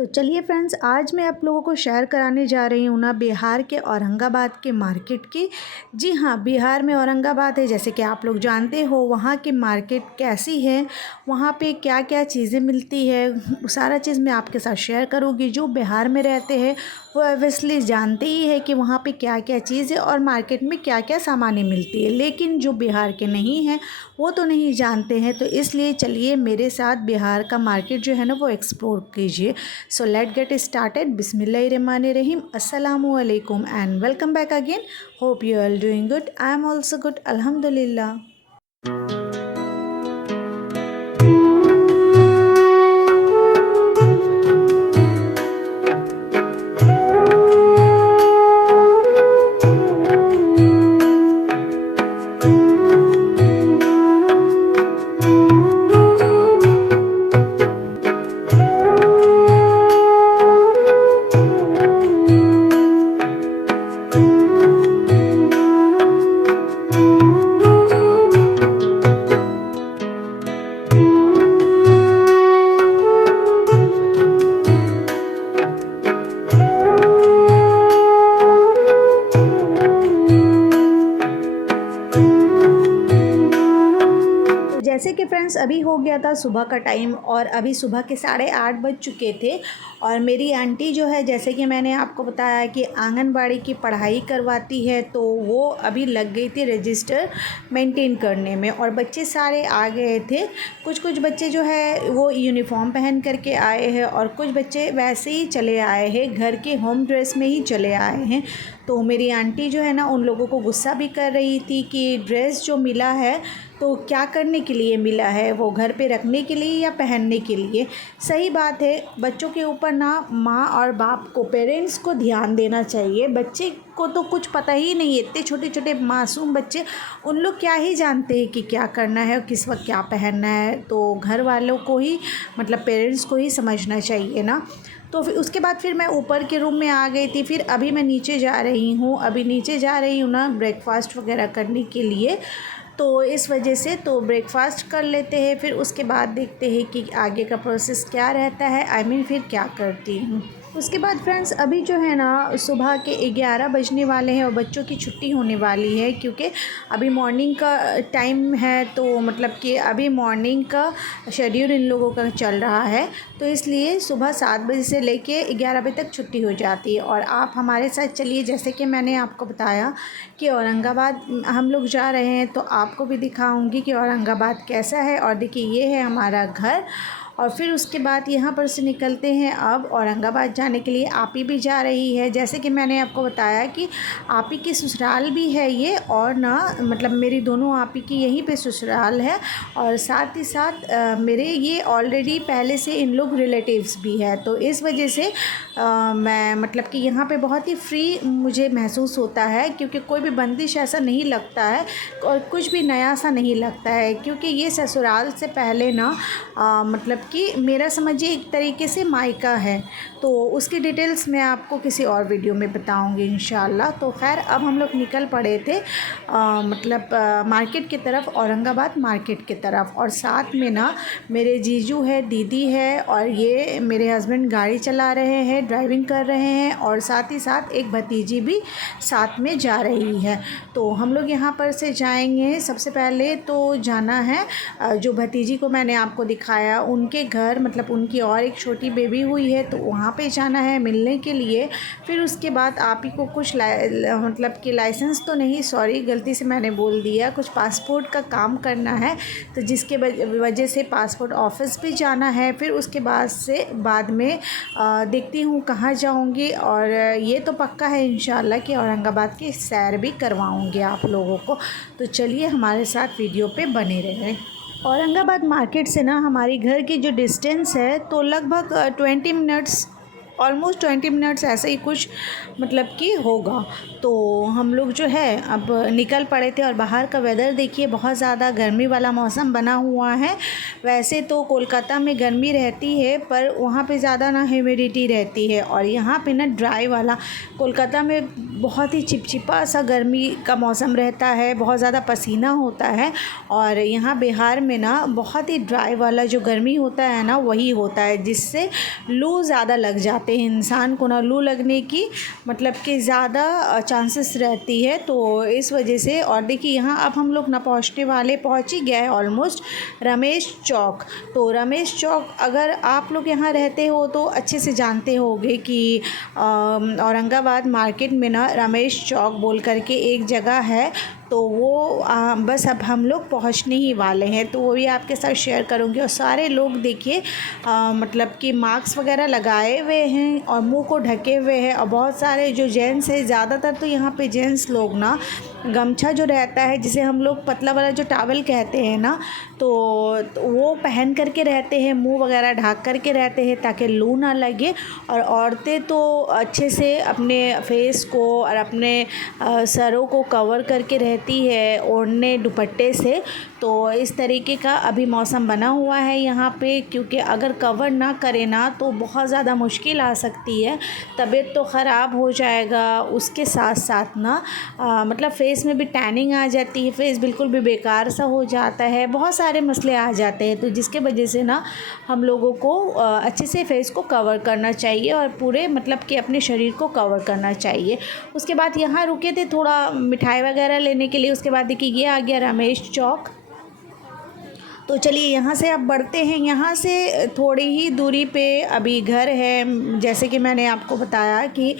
तो चलिए फ्रेंड्स, आज मैं आप लोगों को शेयर कराने जा रही हूँ ना बिहार के औरंगाबाद के मार्केट की। जी हाँ, बिहार में औरंगाबाद है, जैसे कि आप लोग जानते हो। वहाँ की मार्केट कैसी है, वहाँ पे क्या क्या चीज़ें मिलती है, सारा चीज़ मैं आपके साथ शेयर करूँगी। जो बिहार में रहते हैं वो ऑब्वियसली जानते ही है कि वहाँ पे क्या क्या चीज़ है और मार्केट में क्या क्या सामानें मिलती है, लेकिन जो बिहार के नहीं हैं वो तो नहीं जानते हैं। तो इसलिए चलिए मेरे साथ बिहार का मार्केट जो है ना वो एक्सप्लोर कीजिए। So let's get started. Bismillahirrahmanirrahim. Assalamu alaikum and welcome back again. Hope you all doing good. I am also good. Alhamdulillah. जैसे कि फ्रेंड्स अभी हो गया था सुबह का टाइम और अभी सुबह के 8:30 बज चुके थे। और मेरी आंटी जो है, जैसे कि मैंने आपको बताया कि आंगनबाड़ी की पढ़ाई करवाती है, तो वो अभी लग गई थी रजिस्टर मेंटेन करने में। और बच्चे सारे आ गए थे। कुछ कुछ बच्चे जो है वो यूनिफॉर्म पहन करके आए हैं और कुछ बच्चे वैसे ही चले आए हैं, घर के होम ड्रेस में ही चले आए हैं। तो मेरी आंटी जो है ना उन लोगों को गुस्सा भी कर रही थी कि ड्रेस जो मिला है तो क्या करने के लिए मिला है, वो घर पे रखने के लिए या पहनने के लिए। सही बात है, बच्चों के ऊपर ना माँ और बाप को, पेरेंट्स को ध्यान देना चाहिए। बच्चे को तो कुछ पता ही नहीं है, इतने छोटे छोटे मासूम बच्चे, उन लोग क्या ही जानते हैं कि क्या करना है और किस वक्त क्या पहनना है। तो घर वालों को ही, मतलब पेरेंट्स को ही समझना चाहिए ना। तो फिर उसके बाद फिर मैं ऊपर के रूम में आ गई थी। फिर अभी मैं नीचे जा रही हूँ, अभी नीचे जा रही हूँ ना ब्रेकफास्ट वगैरह करने के लिए। तो इस वजह से तो ब्रेकफास्ट कर लेते हैं, फिर उसके बाद देखते हैं कि आगे का प्रोसेस क्या रहता है, फिर क्या करती हूँ। उसके बाद फ्रेंड्स अभी जो है ना सुबह के 11 बजने वाले हैं और बच्चों की छुट्टी होने वाली है, क्योंकि अभी मॉर्निंग का टाइम है। तो मतलब कि अभी मॉर्निंग का शेड्यूल इन लोगों का चल रहा है, तो इसलिए सुबह 7 बजे से लेके 11 बजे तक छुट्टी हो जाती है। और आप हमारे साथ चलिए, जैसे कि मैंने आपको बताया कि औरंगाबाद हम लोग जा रहे हैं, तो आपको भी दिखाऊंगी कि औरंगाबाद कैसा है। और देखिए ये है हमारा घर। और फिर उसके बाद यहाँ पर से निकलते हैं अब औरंगाबाद जाने के लिए। आपी भी जा रही है, जैसे कि मैंने आपको बताया कि आपी की ससुराल भी है ये, और ना मतलब मेरी दोनों आपी की यहीं पे ससुराल है। और साथ ही साथ मेरे ये ऑलरेडी पहले से इन लोग रिलेटिव्स भी है। तो इस वजह से मैं मतलब कि यहाँ पे बहुत ही फ्री मुझे महसूस होता है, क्योंकि कोई भी बंदिश ऐसा नहीं लगता है और कुछ भी नया सा नहीं लगता है। क्योंकि ये ससुराल से पहले ना मतलब कि मेरा समझिए एक तरीके से मायका है। तो उसकी डिटेल्स मैं आपको किसी और वीडियो में बताऊंगी इंशाल्लाह। तो खैर अब हम लोग निकल पड़े थे मतलब मार्केट की तरफ, औरंगाबाद मार्केट की तरफ। और साथ में ना मेरे जीजू है, दीदी है, और ये मेरे हस्बैंड गाड़ी चला रहे हैं, ड्राइविंग कर रहे हैं। और साथ ही साथ एक भतीजी भी साथ में जा रही है। तो हम लोग यहाँ पर से जाएंगे। सबसे पहले तो जाना है जो भतीजी को मैंने आपको दिखाया उनके घर, मतलब उनकी और एक छोटी बेबी हुई है, तो वहाँ पे जाना है मिलने के लिए। फिर उसके बाद आप ही को कुछ मतलब कि लाइसेंस तो नहीं, सॉरी गलती से मैंने बोल दिया, कुछ पासपोर्ट का काम करना है, तो जिसके वजह से पासपोर्ट ऑफिस भी जाना है। फिर उसके बाद में देखती हूँ कहाँ जाऊँगी। और ये तो पक्का है इंशाल्लाह कि औरंगाबाद की सैर भी करवाऊँगी आप लोगों को। तो चलिए हमारे साथ वीडियो पे बने रहें। औरंगाबाद मार्केट से ना हमारी घर की जो डिस्टेंस है तो लगभग 20 मिनट्स, ऑलमोस्ट 20 मिनट्स ऐसे ही कुछ मतलब कि होगा। तो हम लोग जो है अब निकल पड़े थे। और बाहर का वेदर देखिए, बहुत ज़्यादा गर्मी वाला मौसम बना हुआ है। वैसे तो कोलकाता में गर्मी रहती है, पर वहाँ पे ज़्यादा ना ह्यूमिडिटी रहती है, और यहाँ पे ना ड्राई वाला। कोलकाता में बहुत ही चिपचिपा सा गर्मी का मौसम रहता है, बहुत ज़्यादा पसीना होता है। और यहाँ बिहार में ना बहुत ही ड्राई वाला जो गर्मी होता है ना वही होता है, जिससे लू ज़्यादा लग जाते हैं इंसान को ना, लू लगने की मतलब कि ज़्यादा चांसेस रहती है। तो इस वजह से और देखिए यहाँ अब हम लोग ना पहुँच ही गए ऑलमोस्ट रमेश चौक। तो रमेश चौक अगर आप लोग यहाँ रहते हो तो अच्छे से जानते होंगे कि औरंगाबाद मार्केट में ना रमेश चौक बोल करके एक जगह है। तो वो बस अब हम लोग पहुँचने ही वाले हैं, तो वो भी आपके साथ शेयर करूँगी। और सारे लोग देखिए मतलब कि मास्क वगैरह लगाए हुए हैं और मुंह को ढके हुए हैं। और बहुत सारे जो जेंट्स हैं, ज़्यादातर तो यहाँ पे जेंट्स लोग ना गमछा जो रहता है, जिसे हम लोग पतला वाला जो टॉवल कहते हैं ना, तो वो पहन करके रहते हैं, मुंह वगैरह ढक करके रहते हैं ताकि लू ना लगे। और औरतें तो अच्छे से अपने फेस को और अपने सरों को कवर करके रहती है ओढ़ने दुपट्टे से। तो इस तरीके का अभी मौसम बना हुआ है यहाँ पे, क्योंकि अगर कवर ना करे ना तो बहुत ज़्यादा मुश्किल आ सकती है, तबीयत तो ख़राब हो जाएगा। उसके साथ साथ ना मतलब फेस में भी टैनिंग आ जाती है, फेस बिल्कुल भी बेकार सा हो जाता है, बहुत सारे मसले आ जाते हैं। तो जिसके वजह से ना हम लोगों को अच्छे से फेस को कवर करना चाहिए और पूरे मतलब कि अपने शरीर को कवर करना चाहिए। उसके बाद यहाँ रुके थे थोड़ा मिठाई वगैरह लेने के लिए। उसके बाद देखिए ये आ गया रमेश चौक। तो चलिए यहाँ से अब बढ़ते हैं। यहाँ से थोड़ी ही दूरी पे अभी घर है। जैसे कि मैंने आपको बताया कि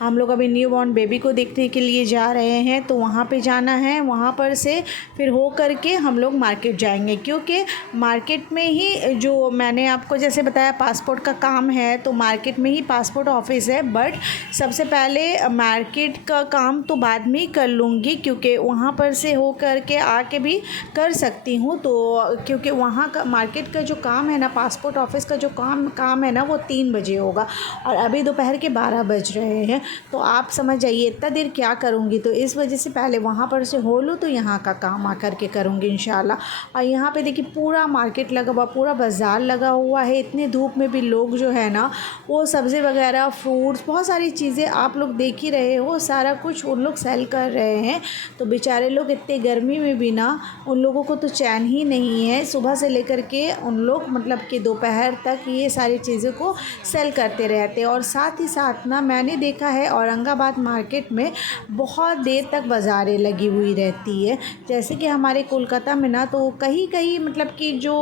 हम लोग अभी न्यू बॉर्न बेबी को देखने के लिए जा रहे हैं, तो वहाँ पे जाना है। वहाँ पर से फिर हो करके हम लोग मार्केट जाएंगे, क्योंकि मार्केट में ही जो मैंने आपको जैसे बताया पासपोर्ट का काम है, तो मार्केट में ही पासपोर्ट ऑफिस है। बट सबसे पहले मार्केट का काम तो बाद में ही कर लूँगी, क्योंकि वहाँ पर से हो करके आके भी कर सकती हूँ। तो क्योंकि वहाँ का मार्केट का जो काम है ना, पासपोर्ट ऑफिस का जो काम है ना, वो 3 बजे होगा और अभी दोपहर के 12 बज रहे हैं। तो आप समझ जाइए इतना देर क्या करूँगी। तो इस वजह से पहले वहाँ पर से हो लूँ तो यहाँ का काम आकर के करूँगी इंशाल्लाह। और यहाँ पे देखिए पूरा मार्केट लगा हुआ, पूरा बाज़ार लगा हुआ है। इतनी धूप में भी लोग जो है ना वो सब्ज़ी वगैरह, फ्रूट्स, बहुत सारी चीज़ें आप लोग देख ही रहे हो, सारा कुछ उन लोग सेल कर रहे हैं। तो बेचारे लोग इतने गर्मी में भी ना, उन लोगों को तो चैन ही नहीं है। सुबह से लेकर के उन लोग मतलब कि दोपहर तक ये सारी चीज़ों को सेल करते रहते हैं। और साथ ही साथ ना मैंने देखा है औरंगाबाद मार्केट में बहुत देर तक बाज़ारें लगी हुई रहती है। जैसे कि हमारे कोलकाता में ना तो कहीं कहीं मतलब कि जो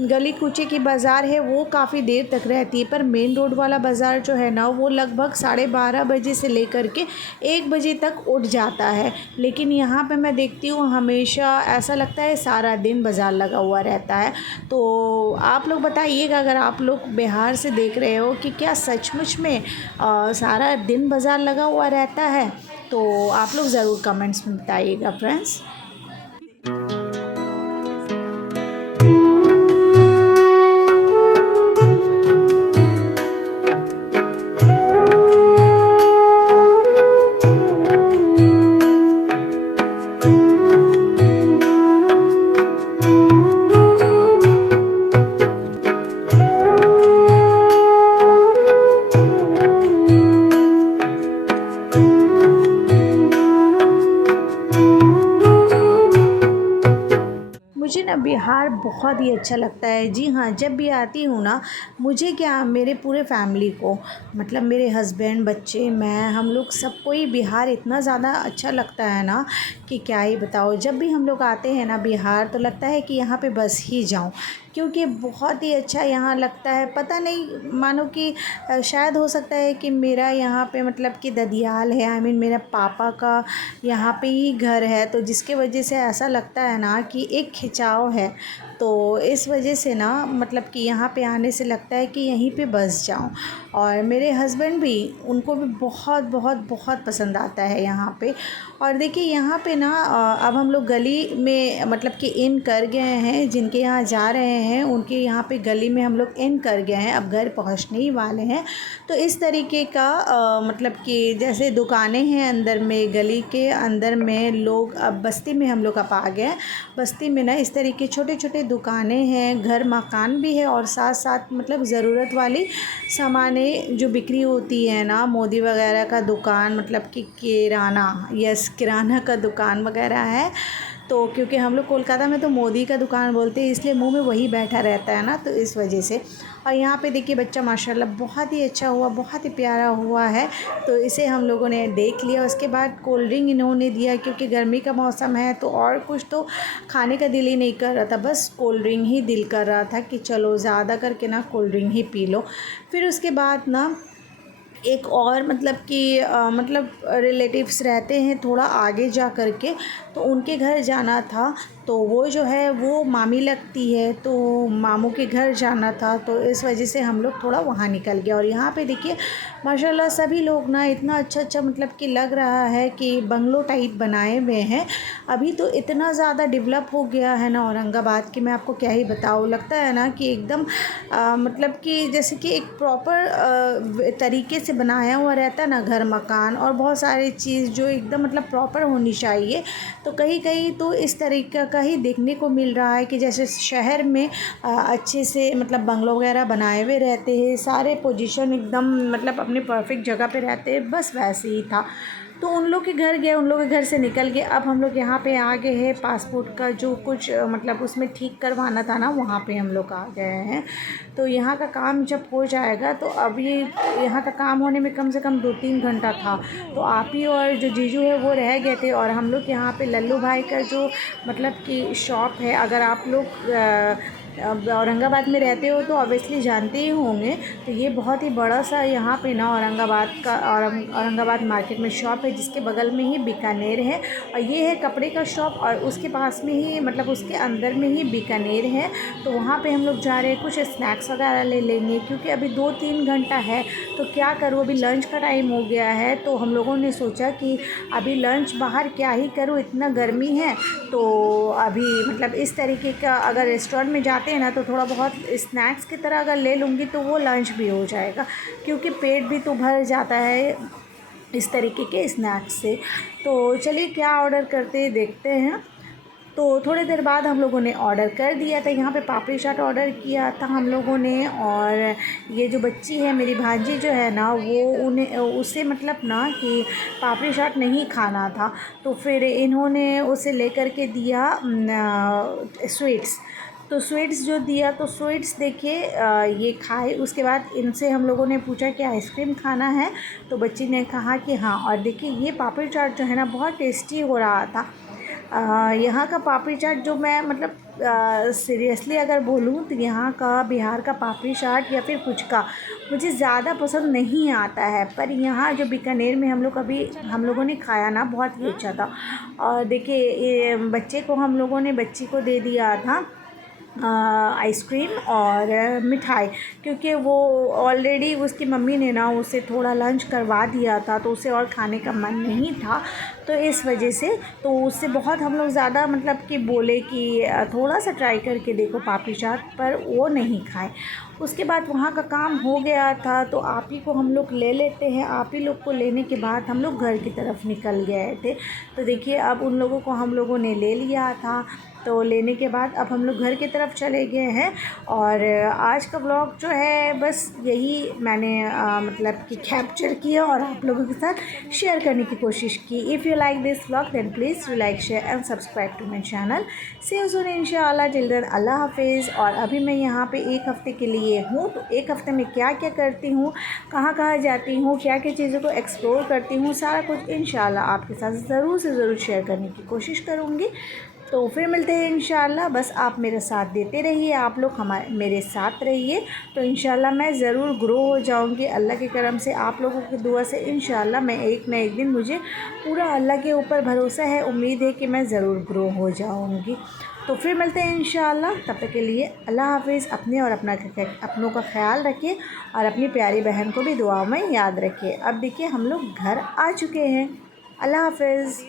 गली कूचे की बाज़ार है वो काफ़ी देर तक रहती है, पर मेन रोड वाला बाज़ार जो है ना वो लगभग 12:30 बजे से लेकर के 1 बजे तक उठ जाता है। लेकिन यहाँ पे मैं देखती हूँ हमेशा ऐसा लगता है सारा दिन बाज़ार लगा हुआ रहता है। तो आप लोग बताइएगा, अगर आप लोग बिहार से देख रहे हो कि क्या सचमुच में सारा दिन बाज़ार लगा हुआ रहता है, तो आप लोग ज़रूर कमेंट्स में बताइएगा फ्रेंड्स। मुझे ना बिहार बहुत ही अच्छा लगता है। जी हाँ, जब भी आती हूँ ना, मुझे क्या मेरे पूरे फैमिली को मतलब मेरे हस्बैंड, बच्चे, मैं, हम लोग सबको ही बिहार इतना ज़्यादा अच्छा लगता है ना कि क्या ही बताओ। जब भी हम लोग आते हैं ना बिहार तो लगता है कि यहाँ पे बस ही जाऊँ, क्योंकि बहुत ही अच्छा यहाँ लगता है। पता नहीं, मानो कि शायद हो सकता है कि मेरा यहाँ पे मतलब कि ददियाल है, आई मीन मेरा पापा का यहाँ पे ही घर है, तो जिसके वजह से ऐसा लगता है ना कि एक खिंचाव है। तो इस वजह से ना मतलब कि यहाँ पे आने से लगता है कि यहीं पे बस जाऊँ। और मेरे हस्बैंड भी, उनको भी बहुत बहुत बहुत पसंद आता है यहाँ पे। और देखिए यहाँ पे ना अब हम लोग गली में मतलब कि इन कर गए हैं, जिनके यहाँ जा रहे हैं उनके यहाँ पे गली में हम लोग इन कर गए हैं, अब घर पहुँचने ही वाले हैं। तो इस तरीके का मतलब कि जैसे दुकानें हैं अंदर में, गली के अंदर में लोग, अब बस्ती में हम लोग अब आ गए हैं। बस्ती में ना इस तरीके छोटे छोटे दुकानें हैं, घर मकान भी है और साथ साथ मतलब मतलब ज़रूरत वाली सामानें जो बिक्री होती है ना, मोदी वगैरह का दुकान, मतलब कि किराना, यस किराना का दुकान वगैरह है। तो क्योंकि हम लोग कोलकाता में तो मोदी का दुकान बोलते हैं, इसलिए मुंह में वही बैठा रहता है ना, तो इस वजह से। और यहाँ पे देखिए बच्चा माशाल्लाह बहुत ही अच्छा हुआ, बहुत ही प्यारा हुआ है। तो इसे हम लोगों ने देख लिया। उसके बाद कोल्ड ड्रिंक इन्होंने दिया, क्योंकि गर्मी का मौसम है तो और कुछ तो खाने का दिल ही नहीं कर रहा था, बस कोल्ड ड्रिंक ही दिल कर रहा था कि चलो ज़्यादा करके ना कोल्ड ड्रिंक ही पी लो। फिर उसके बाद ना एक और मतलब कि मतलब रिलेटिव्स रहते हैं थोड़ा आगे जा कर के, तो उनके घर जाना था। तो वो जो है वो मामी लगती है, तो मामू के घर जाना था, तो इस वजह से हम लोग थोड़ा वहाँ निकल गए। और यहाँ पे देखिए माशाल्लाह सभी लोग ना इतना अच्छा मतलब कि लग रहा है कि बंगलो टाइप बनाए हुए हैं। अभी तो इतना ज़्यादा डेवलप हो गया है ना औरंगाबाद की, मैं आपको क्या ही बताऊँ। लगता है ना कि एकदम मतलब कि जैसे कि एक प्रॉपर तरीके से बनाया हुआ रहता है ना घर मकान, और बहुत सारी चीज़ जो एकदम मतलब प्रॉपर होनी चाहिए। तो कहीं कहीं तो इस तरीक़े का ही देखने को मिल रहा है कि जैसे शहर में अच्छे से मतलब बंगलो वगैरह बनाए हुए रहते हैं, सारे पोजीशन एकदम मतलब अपने परफेक्ट जगह पे रहते हैं, बस वैसे ही था। तो उन लोग के घर गए, उन लोग के घर से निकल गए। अब हम लोग यहाँ पे आ गए हैं, पासपोर्ट का जो कुछ मतलब उसमें ठीक करवाना था ना, वहाँ पे हम लोग आ गए हैं। तो यहाँ का काम जब हो जाएगा तो अभी यहाँ का काम होने में कम से कम 2-3 घंटा था। तो आप ही और जो जीजू है वो रह गए थे, और हम लोग यहाँ पे लल्लू भाई का जो मतलब कि शॉप है, अगर आप लोग अब औरंगाबाद में रहते हो तो ऑब्वियसली जानते ही होंगे। तो ये बहुत ही बड़ा सा यहाँ पे ना औरंगाबाद का औरंगाबाद मार्केट में शॉप है, जिसके बगल में ही बीकानेर है, और ये है कपड़े का शॉप, और उसके पास में ही मतलब उसके अंदर में ही बीकानेर है। तो वहाँ पे हम लोग जा रहे हैं, कुछ स्नैक्स वगैरह ले लेंगे, क्योंकि अभी 2-3 घंटा है। तो क्या करूँ, अभी लंच का टाइम हो गया है, तो हम लोगों ने सोचा कि अभी लंच बाहर क्या ही करूँ, इतना गर्मी है। तो अभी मतलब इस तरीके का अगर रेस्टोरेंट में जाते हैं ना, तो थोड़ा बहुत स्नैक्स की तरह अगर ले लूँगी तो वो लंच भी हो जाएगा, क्योंकि पेट भी तो भर जाता है इस तरीके के स्नैक्स से। तो चलिए क्या ऑर्डर करते हैं देखते हैं। तो थोड़ी देर बाद हम लोगों ने ऑर्डर कर दिया था। यहाँ पे पापड़ी चाट ऑर्डर किया था हम लोगों ने, और ये जो बच्ची है मेरी भांजी जो है ना, वो उन्हें उसे मतलब ना कि पापड़ी चाट नहीं खाना था, तो फिर इन्होंने उसे लेकर के दिया स्वीट्स। तो स्वीट्स जो दिया, तो स्वीट्स देखिए ये खाए। उसके बाद इनसे हम लोगों ने पूछा कि आइसक्रीम खाना है, तो बच्ची ने कहा कि हाँ। और देखिए ये पापड़ी चाट जो है ना बहुत टेस्टी हो रहा था। यहाँ का पापड़ी चाट जो मैं मतलब सीरियसली अगर बोलूँ तो यहाँ का बिहार का पापड़ी चाट या फिर पुचका मुझे ज़्यादा पसंद नहीं आता है, पर यहाँ जो बीकानेर में हम लोगों ने खाया ना, बहुत ही अच्छा था। और देखिए ये बच्ची को दे दिया था आइसक्रीम और मिठाई, क्योंकि वो ऑलरेडी उसकी मम्मी ने ना उसे थोड़ा लंच करवा दिया था, तो उसे और खाने का मन नहीं था। तो इस वजह से तो उससे बहुत हम लोग ज़्यादा मतलब कि बोले कि थोड़ा सा ट्राई करके देखो पापड़ी चाट, पर वो नहीं खाए। उसके बाद वहाँ का काम हो गया था, तो आप ही को हम लोग ले लेते हैं। आप ही लोग को लेने के बाद हम लोग घर की तरफ निकल गए थे। तो देखिए अब उन लोगों को हम लोगों ने ले लिया था, तो लेने के बाद अब हम लोग घर की तरफ चले गए हैं। और आज का व्लॉग जो है बस यही मैंने मतलब कि कैप्चर किया और आप लोगों के साथ शेयर करने की कोशिश की। If you like this vlog then please like share and subscribe to my channel. See you soon इंशाल्लाह, टिल देन अल्लाह हाफिज़। और अभी मैं यहाँ पे 1 हफ़्ते के लिए हूँ, तो 1 हफ़्ते में क्या क्या करती हूँ, कहाँ कहाँ जाती हूँ, क्या क्या चीज़ों को एक्सप्लोर करती हूँ, सारा कुछ इंशाल्लाह आपके साथ ज़रूर से ज़रूर शेयर करने की कोशिश करूँगी। तो फिर मिलते हैं इंशाल्लाह। बस आप मेरा साथ देते रहिए, आप लोग मेरे साथ रहिए, तो इंशाल्लाह मैं ज़रूर ग्रो हो जाऊंगी अल्लाह के करम से। आप लोगों की दुआ से इंशाल्लाह मैं एक न एक दिन, मुझे पूरा अल्लाह के ऊपर भरोसा है, उम्मीद है कि मैं ज़रूर ग्रो हो जाऊंगी। तो फिर मिलते हैं इंशाल्लाह, तब तक के लिए अल्लाह हाफिज़। अपने और अपनों का ख्याल रखिए, और अपनी प्यारी बहन को भी दुआ में याद रखिए। अब देखिए हम लोग घर आ चुके हैं। अल्लाह हाफिज़।